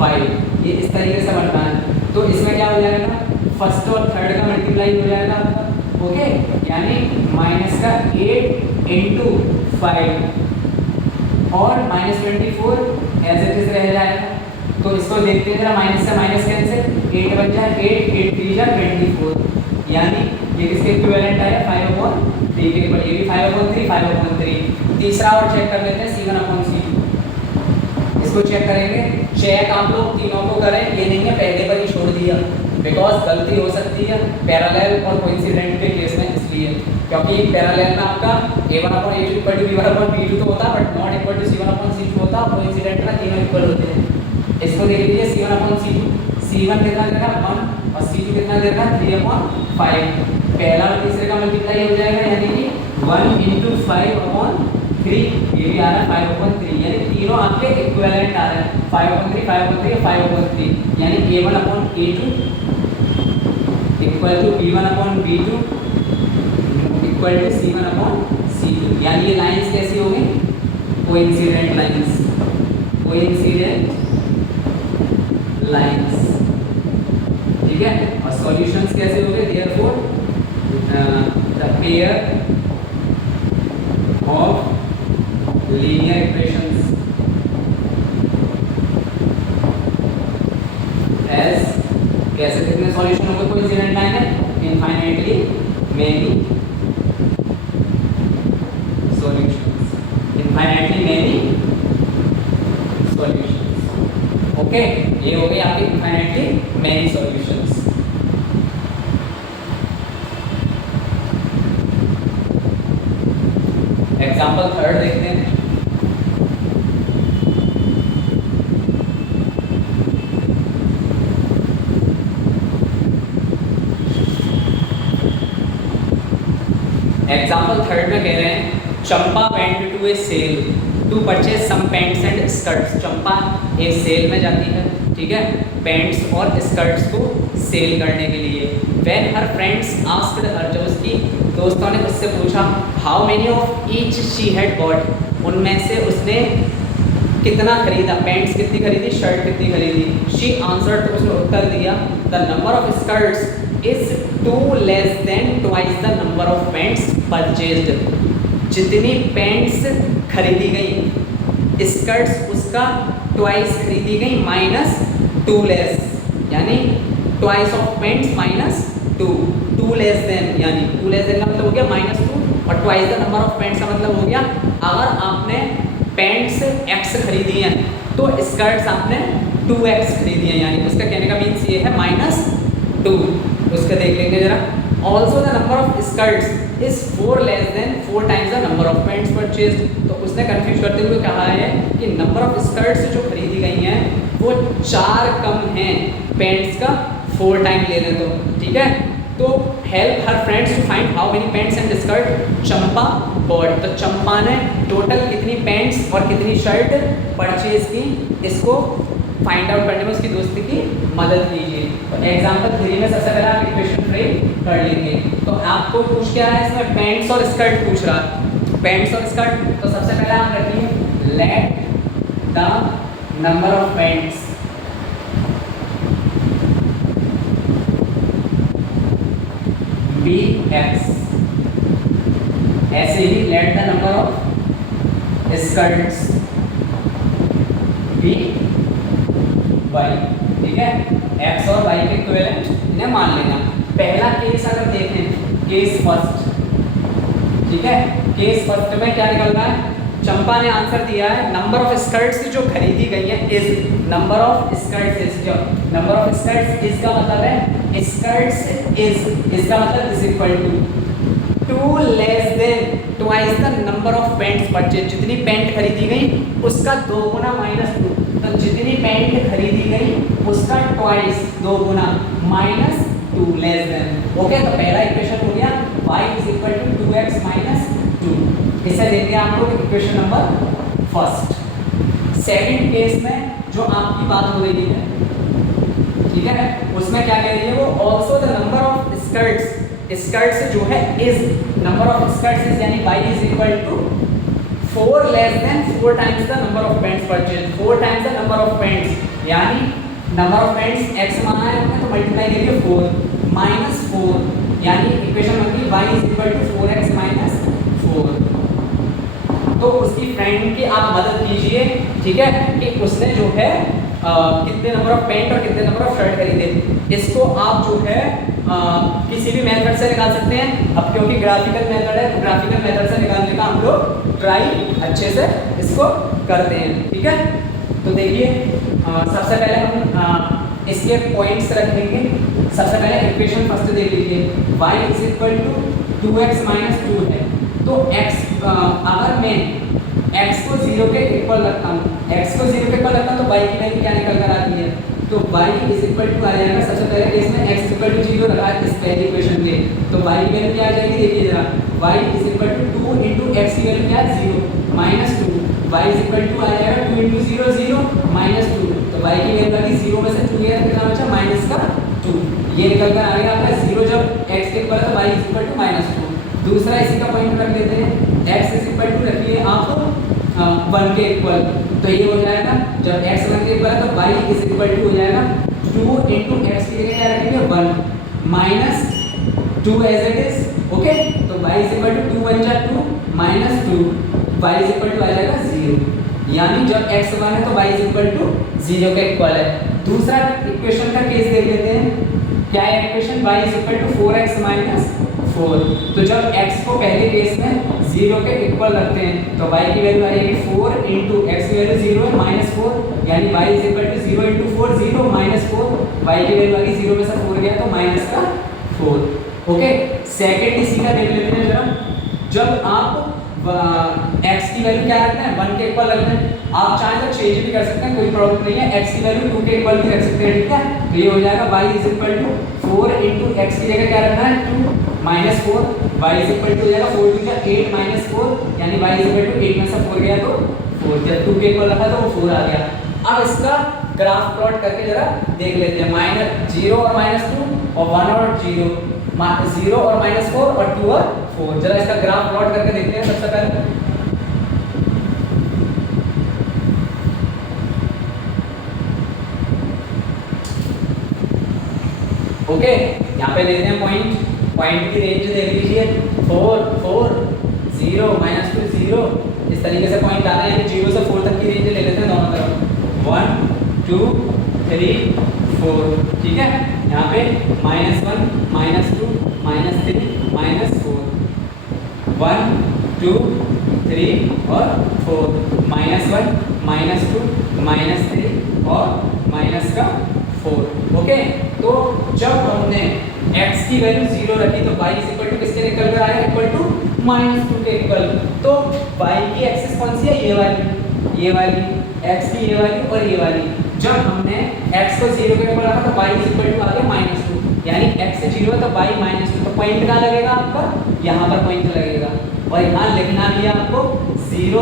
5, ये इस तरीके से बनता है। तो इसमें क्या हो जाएगा, फर्स्ट और थर्ड का मल्टीप्लाई हो जाएगा आपका, ओके, यानी माइनस का 8 इंटू 5 और माइनस 24 एज इट इज रह जाएगा। तो इसको देखते हैं जरा, माइनस से माइनस कैंसिल, 8 बन जाए 8, 8 3 जा 24, यानी ये किसके इक्विवेलेंट आया 5/3 के इक्वल, ये भी 5/3 5/3। तीसरा और चेक कर लेते हैं C1/C2, इसको चेक करेंगे। चेक आप लोग तीनों को करें, ये नहीं है पहले पर ही छोड़ दिया, बिकॉज गलती हो सकती है पैरेलल और कोइंसिडेंट के केस में, इसलिए क्योंकि पैरेलल में आपका A1/A2 इक्वल टू B1/B2 तो होता, but not equal to C1/C2 होता, कोइंसिडेंट में तीनों इक्वल होते हैं। इसको देख लीजिए C1/C2, C1 कितना देगा 1 और C2 कितना देगा 3/5। पहला और तीसरे का मल्टीप्लाई हो जाएगा, यानी कि 1 इंटू 5/3, ये भी आ रहा है 5/3, यानी तीनों आपके इक्विवेलेंट आ रहे हैं 5/3 5/3 5/3, यानी A1/A2 equal to B1/B2 equal to C1/C2, यानी ये लाइंस कैसी होंगी, कोइंसिडेंट लाइंस, कोइंसिडेंट लाइंस, ठीक है। और सॉल्यूशंस कैसे होंगे, therefore the pair of linear equations as, कैसे कितने सॉल्यूशन होंगे कोइंसिडेंट लाइन है, infinitely many solutions, infinitely many solutions, okay. ये हो गई आपकी infinitely many solutions. Example third देखते हैं। एग्जाम्पल थर्ड में कह रहे हैं, Champa went to a sale to purchase some pants and skirts. Champa एक सेल में जाती है, ठीक है, पैंट्स और स्कर्ट्स को सेल करने के लिए। When her friends asked her, जब उसकी दोस्तों ने उससे पूछा, how many of each she had bought, उनमें से उसने कितना खरीदा, पैंट्स कितनी खरीदी, शर्ट कितनी खरीदी। शी आंसर्ड, तो उसने उत्तर दिया, the number of skirts is 2 less than twice the number of pants purchased. जितनी पैंट्स खरीदी गई, स्कर्ट्स उसका ट्वाइस खरीदी गई माइनस 2 लेस, यानी twice of pants minus 2 less then, यानी 2 लेस देन का मतलब हो गया -2 और twice the number of pants का मतलब हो गया, अगर आपने पैंट्स x खरीदी हैं तो स्कर्ट्स आपने 2x खरीदी हैं, यानी उसका कहने का मीन्स ये है -2। उसका देख लेंगे जरा। Also the number of skirts is 4 less than 4 times the number of pants purchased. तो उसने कंफ्यूज करते हुए कहा है कि नंबर ऑफ स्कर्ट्स जो खरीदी गई हैं वो 4 कम हैं पैंट्स का 4 टाइम ले लें तो, ठीक है। तो help her friends to find how many pants and skirt Champa bought. तो चंपा ने टोटल कितनी पैंट्स और कितनी शर्ट परचेज की, इसको फाइंड आउट करने में उसकी दोस्ती की मदद कीजिए। तो एग्जांपल 3 में सबसे पहले आप इक्वेशन फ्रेम कर लेंगे। तो आपको पूछ क्या है इसमें, पैंट्स और स्कर्ट पूछ रहा है, पैंट्स और स्कर्ट। तो सबसे पहले आप रखिए let the number of pants be x, ऐसे ही let the number of skirts be y, ठीक है। x और y के इक्विवेलेंट इन्हें मान लेना। पहला केस अगर देखें, केस फर्स्ट, ठीक है, केस फर्स्ट में क्या निकल रहा है, चंपा ने आंसर दिया है नंबर ऑफ स्कर्ट्स जो खरीदी गई है is, number of skirts is, जो नंबर ऑफ स्कर्ट्स इज का मतलब है स्कर्ट्स इज, इसका मतलब is equal to 2 less than twice the number of pants purchase. जितनी पैंट खरीदी गई उसका 2 गुना -2, तो जितनी पैंट खरीदी गई उसका ट्वाइस 2 गुना -2 लेस देन। ओके, तो पहला इक्वेशन हो गया y is equal to 2x - 2। इसे देंगे आप लोग equation number first. Second case में जो आपकी बात हो रही है, ठीक है, उसमें क्या कह रही है वो, also the number of skirts, skirts जो है is, number of skirts is, यानी y is equal to 4 less than 4 times the number of pants purchase, 4 times the number of pants, यानी नंबर ऑफ फ्रेंड्स x माना है हमने तो multiply करिए 4 minus 4 यानी इक्वेशन बनती y is equal to 4x minus 4। तो उसकी फ्रेंड की आप मदद कीजिए, ठीक है, कि उसने जो है कितने नंबर ऑफ पैंट और कितने नंबर ऑफ शर्ट खरीदे। इसको आप जो है किसी भी मेथड से निकाल सकते हैं। अब क्योंकि ग्राफिकल मेथड है तो ग्राफिकल मेथड से निकालने का हम लोग ट्राई अच्छे से इसको करते हैं, ठीक है। तो देखिए सबसे पहले हम इसके पॉइंट्स रखेंगे। सबसे पहले इक्वेशन फर्स्ट देख लीजिए, y is equal to 2x minus 2 है। तो x अगर मैं x को 0 के इक्वल रखता हूँ, x को 0 के इक्वल रखता हूँ तो y की वैल्यू क्या निकल कर आती है, तो y इज इक्वल टू आ जाएगा। सबसे पहले केस में x इज इक्वल टू 0 रखा है इस पहली इक्वेशन में, तो y की वैल्यू क्या आ जाएगी, देखिए जरा, y is equal to 2 into x की वैल्यू क्या है 0 minus 2, y is equal to आ जाएगा 2 इंटू 0 0 माइनस 2, तो y की वैल्यू आ गई 0 में से 2 गया कितना बचा माइनस का 2, ये निकल कर आ गया आपका 0 जब x के इक्वल है तो y is equal to minus 2। दूसरा इसी का पॉइंट रख लेते हैं, x इज इक्वल टू रखिए आप 1 के इक्वल, तो ये हो जाएगा जब x 1 के इक्वल है तो y इज इक्वल टू हो जाएगा 2 इंटू एक्स की जगह क्या रखेंगे 1 minus 2 as it is, okay. तो y इज इक्वल टू 2 1 जा 2 minus 2, y is equal to आ जाएगा 0, यानी जब x 1 है तो y इज इक्वल टू 0 के इक्वल है। दूसरा इक्वेशन का केस देख लेते हैं, क्या है equation, y is equal to 4x minus 4। तो जब x को पहले केस में 0 के इक्वल रखते हैं तो y की वैल्यू आएगी 4 इंटू एक्स की वैल्यू 0 है माइनस 4, यानी y is equal to 0 into 4 0 minus 4, y की वैल्यू आ गई 0 में से 4 गया तो माइनस का 4, ओके। सेकंड इसी का देख लेते हैं जरा, जब आप x की वैल्यू क्या रखते हैं 1 के इक्वल रखते हैं, आप चाहें तो चेंज भी कर सकते हैं, कोई प्रॉब्लम नहीं है, x की वैल्यू 2 के इक्वल भी रख सकते हैं, ठीक है। तो ये हो जाएगा y is equal to 4 into x की जगह क्या रखना है 2 minus 4, y is equal to हो जाएगा 4 टू 8 माइनस 4, यानी y इज इक्वल टू 8 में से 4 गया तो 4, जब 2 के इक्वल रखा तो वो 4 आ गया। अब इसका ग्राफ प्लॉट करके जरा देख लेते हैं, माइनस 0 और माइनस 2 और 1 और 0, 0 और माइनस 4 और 2 और 4, जरा इसका ग्राफ प्लॉट करके देखते हैं। सबसे पहले ओके, यहाँ पे लेते हैं पॉइंट की रेंज देख लीजिए 4 4 0 माइनस 2 0, इस तरीके से पॉइंट आना है, 0 से 4 तक की रेंज ले लेते हैं दोनों तरफ, 1 2 3 4, ठीक है। यहाँ पे -1 -2 -3 -4, 1 2 3 और 4, -1 -2 -3 और माइनस का 4, ओके। तो जब हमने x की वैल्यू 0 रखी तो y इज इक्वल टू किसके निकल कर आया, इक्वल टू -2 के इक्वल, तो y की एक्सिस कौन सी है, ये वाली x की ये वाली और ये वाली। जब हमने x को 0 के इक्वल रखा तो y इज इक्वल टू आ गया -2, यानी x से 0 है तो y -2, तो पॉइंट कहाँ लगेगा आपका, यहाँ पर पॉइंट लगेगा, और यहाँ लिखना भी है आपको 0,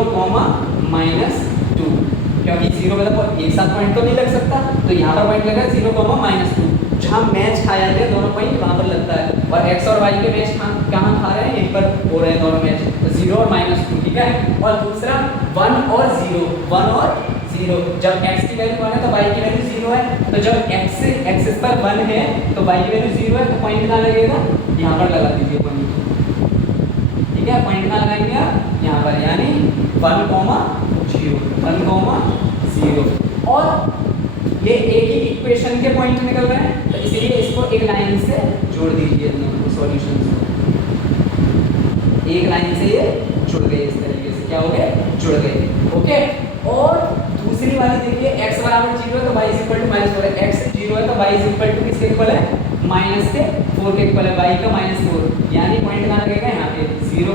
-2, क्योंकि 0 मतलब एक साथ पॉइंट तो नहीं लग सकता, तो यहाँ पर पॉइंट लगेगा 0, -2, जहाँ मैच खाया गया दोनों पॉइंट वहाँ पर लगता है, और x और y के मैच कहाँ खा रहे हैं, यहीं पर हो रहे हैं दोनों मैच, तो 0 और -2, ठीक है। और दूसरा 1 और 0, जब x की वैल्यू 1 है तो y की वैल्यू 0 है, तो जब x एक्सिस पर 1 है तो y की वैल्यू 0 है, तो पॉइंट कहाँ लगेगा, यहाँ पर लगा दीजिए पॉइंट, ठीक है। पॉइंट कहाँ लगाएंगे आप, यहाँ पर, यानी 1, 0, और ये एक ही इक्वेशन के पॉइंट निकल रहे हैं, तो इसीलिए इसको एक लाइन से जोड़ दीजिए, सॉल्यूशन एक लाइन से ये जुड़ गए, इस तरीके से क्या हो गए, जुड़ गए, ओके। और दूसरी वाली देखिए, x बराबर 0 है तो y इज इक्वल टू -4 है, x 0 है तो y इज इक्वल टू किसके इक्वल है, -4 के इक्वल है, y का -4, यानी पॉइंट कहाँ लगेगा, यहाँ पे 0,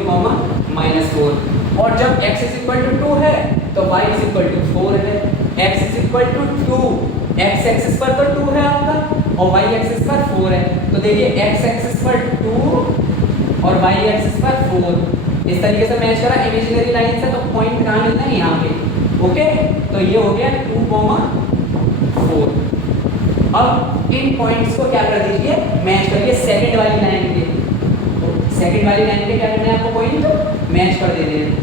-4, और जब x इज इक्वल टू 2 है तो y इज इक्वल टू 4 है, x is equal to 2, x axis पर तो 2 है आपका और y एक्सिस पर 4 है, तो देखिए x एक्सिस पर 2 और y एक्सिस पर 4, इस तरीके से मैच करा इमेजिनरी लाइन से, तो पॉइंट कहाँ मिलता है, यहाँ पे, ओके। तो ये हो गया 2, 4। अब इन पॉइंट्स को क्या कर दीजिए, मैच करिए सेकंड वाली लाइन के, तो सेकंड वाली लाइन के क्या करना है आपको, पॉइंट मैच कर देने हैं।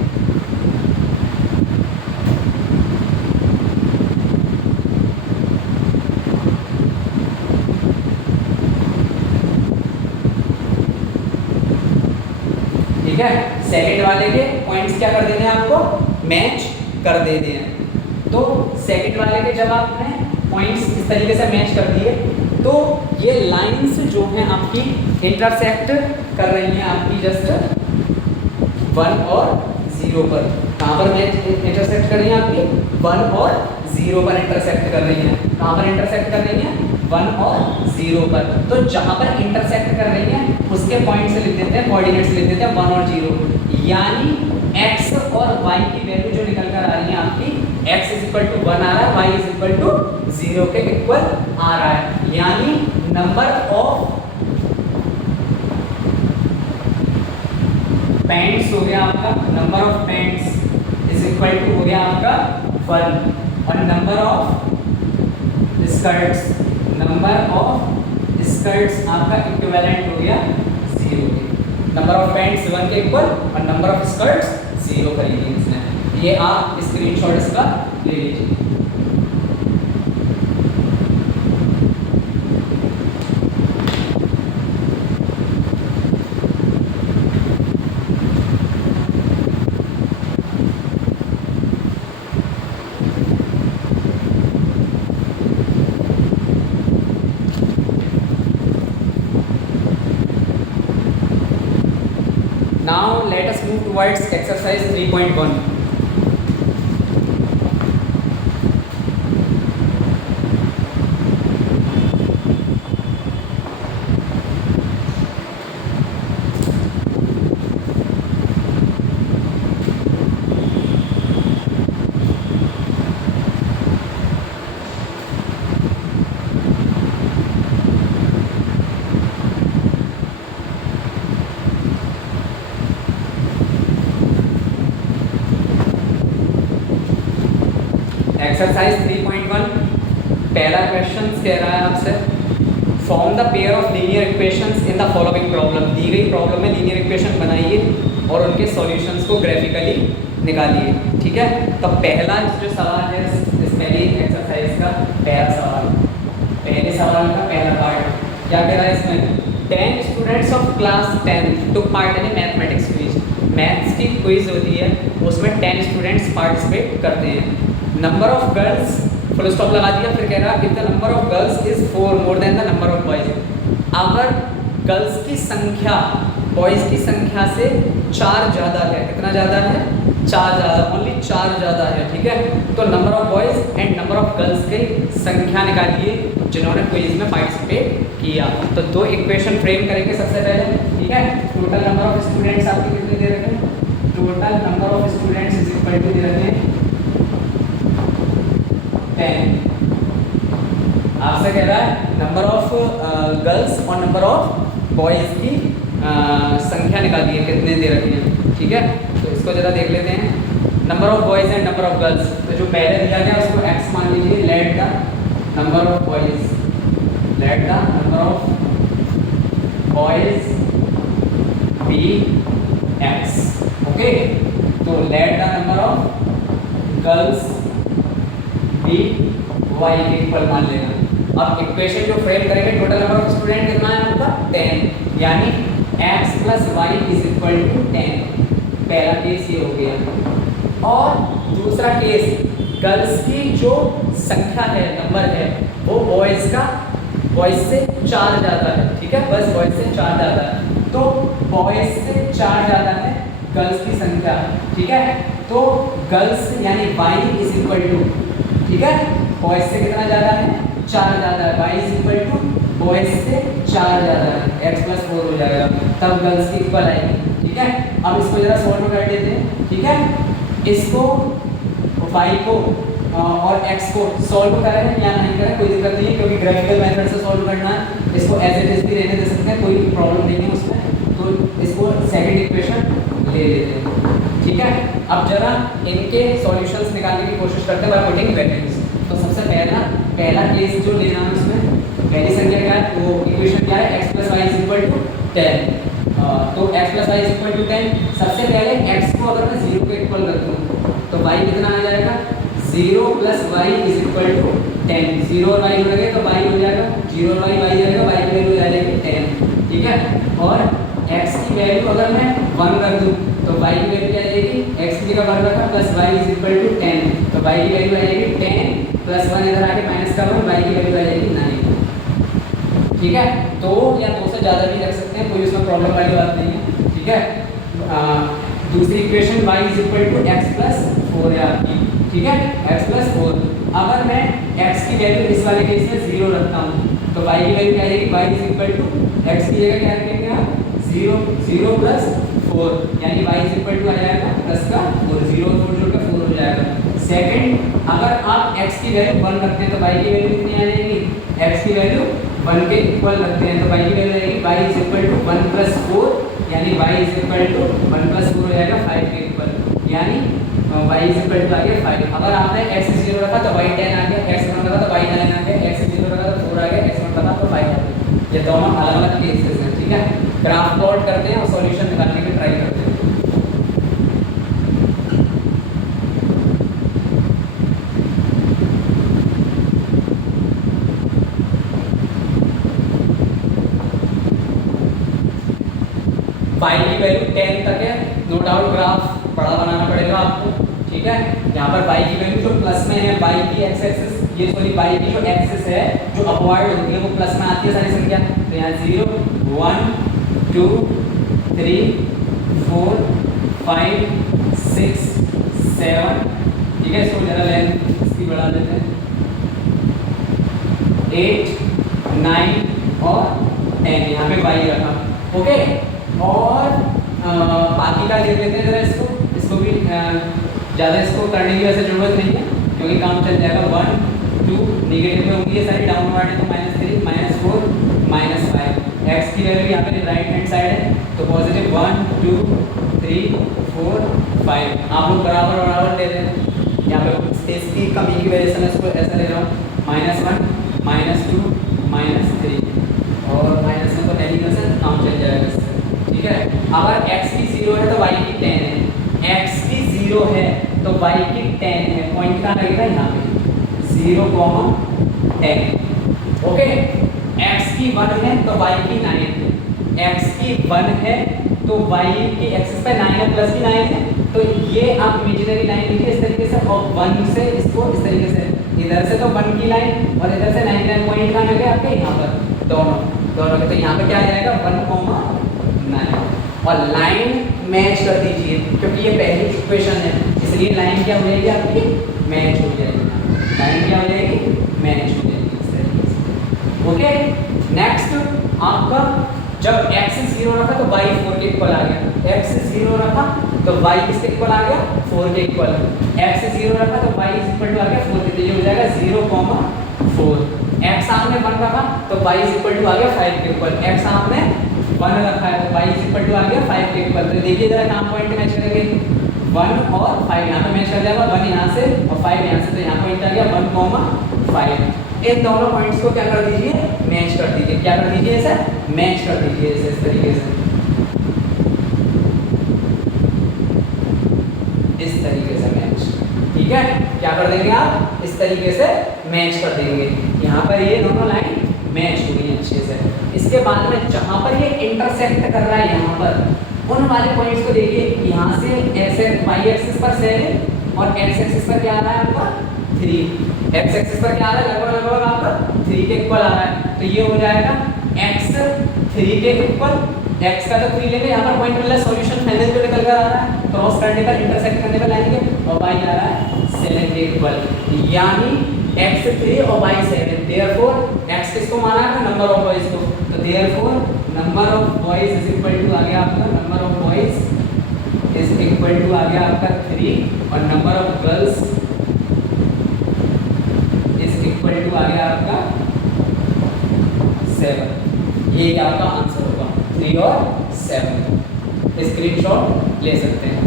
ठीक है। सेकंड वाले के पॉइंट्स क्या कर देने हैं आपको, मैच कर देने हैं। तो सेकंड वाले के जब आपने पॉइंट्स इस तरीके से मैच कर दिए तो ये लाइंस जो हैं आपकी इंटरसेक्ट कर रही हैं आपकी जस्ट 1 और 0 पर। कहाँ पर मैच इंटरसेक्ट कर रही हैं आपकी, 1 और 0 पर इंटरसेक्ट कर रही हैं। कहाँ पर इंटरसेक्ट कर रही हैं, 1 और 0 पर। तो जहाँ पर इंटरसेक्ट कर रही हैं उसके पॉइंट से लिख देते हैं, कोऑर्डिनेट्स लिख देते हैं 1 और 0। यानी x और y की वैल्यू जो निकल कर आ रही है आपकी, x = 1 आ रहा है, y = 0 के इक्वल आ रहा है। यानी नंबर ऑफ पैंट्स हो गया आपका, नंबर ऑफ पैंट्स = हो गया आपका 1 और नंबर ऑफ स्कर्ट्स आपका इक्विवेलेंट हो गया 0 के। नंबर ऑफ पैंट्स 1 के इक्वल और नंबर ऑफ स्कर्ट्स 0 कर लीजिए इसने। ये आप स्क्रीनशॉट इसका ले लीजिए। Now let us move towards exercise 3.1. Exercise 3.1 पहला क्वेश्चन कह रहा है आपसे, form the pair of linear equations in the following problem. दी गई प्रॉब्लम में लीनियर इक्वेशन बनाइए और उनके सॉल्यूशंस को ग्राफिकली निकालिए। ठीक है, तो पहला जो सवाल है इस पहली एक्सरसाइज का पहला सवाल, पहले सवाल का पहला पार्ट क्या कह रहा है इसमें, 10 students of class 10 took part in mathematics quiz. Maths की क्विज होती है उसमें 10 स्टूडेंट्स पार्टिसिपेट करते हैं। Number of girls full stop लगा दिया, फिर कह रहा if the number of girls is 4 more than the number of boys. अगर गर्ल्स की संख्या बॉयज की संख्या से 4 ज़्यादा है, कितना ज़्यादा है, 4 ज़्यादा, ओनली 4 ज़्यादा है। ठीक है, तो number of boys and number of girls की संख्या निकालिए जिन्होंने क्विज में पार्टिसिपेट किया। तो दो इक्वेशन फ्रेम करेंगे सबसे पहले। ठीक है, टोटल नंबर ऑफ स्टूडेंट्स आपके कितने दे रखे हैं, टोटल नंबर ऑफ स्टूडेंट्स = दे रखे हैं 10। आपसे कह रहा है नंबर ऑफ गर्ल्स और नंबर ऑफ बॉयज़ की संख्या निकालिए, कितने दे रखे हैं। ठीक है, तो इसको ज़रा देख लेते हैं। Number of boys and number of girls, तो जो पहले दिया गया उसको x मान लीजिए। Let the number of boys be x। Okay, तो let the number of girls be y के इक्वल मान लेना। अब इक्वेशन जो फ्रेम करेंगे, टोटल नंबर ऑफ स्टूडेंट कितना है आपका 10, यानी x + y = 10। पहला केस ये हो गया। और दूसरा केस, गर्ल्स की जो संख्या है, नंबर है, वो बॉयज़ से 4 ज़्यादा है। ठीक है, बस बॉयज़ से 4 ज़्यादा है, तो बॉयज़ से 4 ज़्यादा है गर्ल्स की संख्या। ठीक है, तो गर्ल्स यानी y = ठीक है, बॉयज़ से कितना ज़्यादा है, 4 ज़्यादा है, y = बॉयज़ से 4 ज़्यादा है, x + 4 हो जाएगा, तब गर्ल्स की इक्वल आएगी। ठीक है, अब इसको ज़रा सॉल्व कर देते हैं। ठीक है, इसको y को और x को सॉल्व करें या नहीं करें कोई दिक्कत नहीं है, क्योंकि ग्राफिकल मेथड से सॉल्व करना है। इसको एज इट इज भी रहने दे सकते हैं, कोई प्रॉब्लम नहीं है उसमें। तो इसको सेकंड इक्वेशन ले लेते हैं। ठीक है, अब जरा इनके सॉल्यूशंस निकालने की कोशिश करते हैं बाय पुटिंग वैल्यूज। तो सबसे पहला केस जो लेना है उसमें पहली संख्या क्या है, वो इक्वेशन क्या है, x + y = 10। तो x + y = 10। सबसे पहले x को अगर मैं 0 के इक्वल कर दूँ तो y कितना आ जाएगा, 0 + y = 10। 0 और y जुड़ गए तो y हो जाएगा 0 और y जाएगा, y की वैल्यू आ जाएगी 10। ठीक है, और x की वैल्यू अगर मैं 1 कर दूं तो y की वैल्यू क्या आ जाएगी, x की जगह 1 रखा plus y is equal to 10, तो y की वैल्यू आ जाएगी 10 प्लस 1 इधर आके माइनस का 1, y की वैल्यू आ जाएगी 9। ठीक है, तो या 2 से ज़्यादा भी रख सकते हैं, कोई उसमें प्रॉब्लम वाली बात नहीं है। ठीक है, दूसरी equation y is equal to x plus 4 है आपकी। ठीक है, x प्लस 4, अगर मैं x की वैल्यू इस वाले केस में 0 रखता हूँ तो y की वैल्यू क्या आ जाएगी, y is equal to x की जगह क्या रखेंगे आप 0 प्लस 4, यानी y इज इक्वल टू आ जाएगा प्लस का 4, 0 और 4 जोड़ के 4 हो जाएगा। सेकंड, अगर आप x की वैल्यू 1 रखते हैं तो y की वैल्यू कितनी आ जाएगी, x की वैल्यू 1 के इक्वल रखते हैं तो y की वैल्यू आएगी y is equal to 1 plus 4, यानी y is equal to 1 plus 4 हो जाएगा 5 के इक्वल, यानी y इज इक्वल टू आ गया 5। अगर आपने x 0 रखा तो y 10 आ गया, x 1 रखा तो y 9 आ गया, x 0 रखा तो 4 आ गया, x 1 रखा तो 5 आ गया। ये दोनों अलग अलग केसेस हैं। ठीक है, ग्राफ प्लॉट करते हैं और सॉल्यूशन निकालने की ट्राई करते हैं। y की वैल्यू 10 तक है, नो डाउट ग्राफ बड़ा बनाना पड़ेगा आपको। ठीक है, यहाँ पर y की वैल्यू जो प्लस में है, y की एक्स एक्सिस, ये सॉरी y की जो एक्सिस है जो अपवर्ड होती है वो प्लस में आती है सारी संख्या, तो यहाँ 0 1 2 3 4 5 6 7। ठीक है, इसको जरा लेंथ इसकी बढ़ा देते हैं, 8 9 और 10, यहाँ पे y रखा। ओके, और बाकी का देख लेते हैं जरा, इसको भी ज़्यादा इसको करने की वैसे ज़रूरत नहीं है क्योंकि काम चल जाएगा। 1 2 नेगेटिव में होंगी ये सारी, डाउनवर्ड है तो -3 -4 -5। एक्स की वैल्यू यहाँ पे राइट हैंड साइड है तो पॉजिटिव 1 2 3 4 5, आप लोग बराबर बराबर ले रहे हैं। यहाँ पे स्पेस की कमी की वजह से मैं इसको ऐसा ले रहा हूँ, -1 -2 -3 और माइनस में तो नहीं कर सकते, काम चल जाएगा इससे। ठीक है, अगर x की 0 है तो y की 10 है, x की 0 है तो y की 10 है, पॉइंट कहाँ लगेगा यहाँ पे 0, 10। ओके, x की 1 है तो y की 9 है, x की 1 है तो y की एक्सिस पे 9 है, प्लस की 9 है, तो ये आप इमेजिनरी लाइन लिखिए इस तरीके से, और 1 से इसको इस तरीके से, इधर से तो 1 की लाइन और इधर से 9 पॉइंट कहाँ लगे आपके यहाँ पर, दोनों के, तो यहाँ पे क्या आ जाएगा 1,9, और लाइन मैच कर दीजिए क्योंकि ये पहली इक्वेशन है, इसलिए लाइन क्या हो जाएगी आपकी, मैच हो जाएगी, लाइन क्या हो जाएगी, मैच हो जाएगी इस तरीके से। ओके, नेक्स्ट आपका जब x 0 रखा तो y 4 के इक्वल आ गया, x 0 रखा तो y किसके इक्वल आ गया, 4 के इक्वल, x 0 रखा तो y इक्वल टू आ गया 4 के, तो ये हो जाएगा 0,4। x आपने 1 रखा तो y इक्वल टू आ गया 5 के इक्वल, x आपने 1 रखा है तो y इक्वल टू आ गया 5 के इक्वल, तो देखिए जरा कहाँ पॉइंट मैच करेंगे, 1 और 5 यहाँ पे मैच कर जाएगा, 1 यहाँ से और 5 यहाँ से, तो यहाँ पॉइंट आ गया 1,5। इन दोनों पॉइंट्स को क्या कर दीजिए, मैच कर दीजिए, क्या कर दीजिए इसे, मैच कर दीजिए इसे इस तरीके से, इस तरीके से मैच। ठीक है, क्या कर देंगे आप, इस तरीके से मैच कर देंगे, यहाँ पर ये दोनों लाइन मैच हो गई अच्छे से। इसके बाद में जहाँ पर ये इंटरसेक्ट कर रहा है यहाँ पर, उन वाले पॉइंट्स को देखिए, यहाँ से ऐसे y एक्सिस पर 7 और x एक्सिस पर क्या आ रहा है आपका 3, x एक्सिस पर क्या आ रहा है, लगभग आपका 3 के इक्वल आ रहा है, तो ये हो जाएगा x 3 के इक्वल, x का तो 3 लेंगे, यहाँ पर पॉइंट मिल रहा है, सॉल्यूशन फाइनल पे निकल कर आ रहा है, क्रॉस करने पर इंटरसेक्ट करने पर लाएंगे और y आ रहा है 7 के इक्वल, यानी x 3 और y 7, देयरफॉर x किसको माना है, नंबर ऑफ बॉयज को, तो therefore number of boys is equal to आ गया आपका, number of boys is equal to आ गया आपका 3 और number of girls is equal to आ गया आपका 7। ये आपका आंसर होगा 3 और 7। स्क्रीनशॉट ले सकते हैं।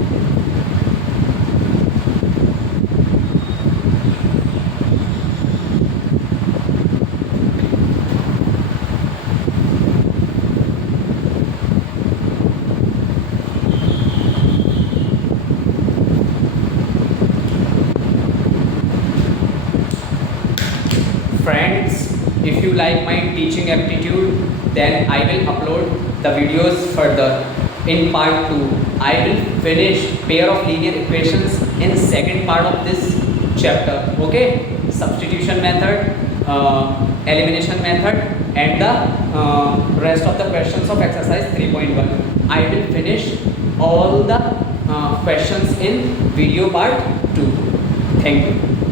Friends, if you like my teaching aptitude, then I will upload the videos further. In part 2 I will finish pair of linear equations in second part of this chapter. Okay, substitution method, elimination method, and the rest of the questions of exercise 3.1. I will finish all the questions in video part 2. Thank you.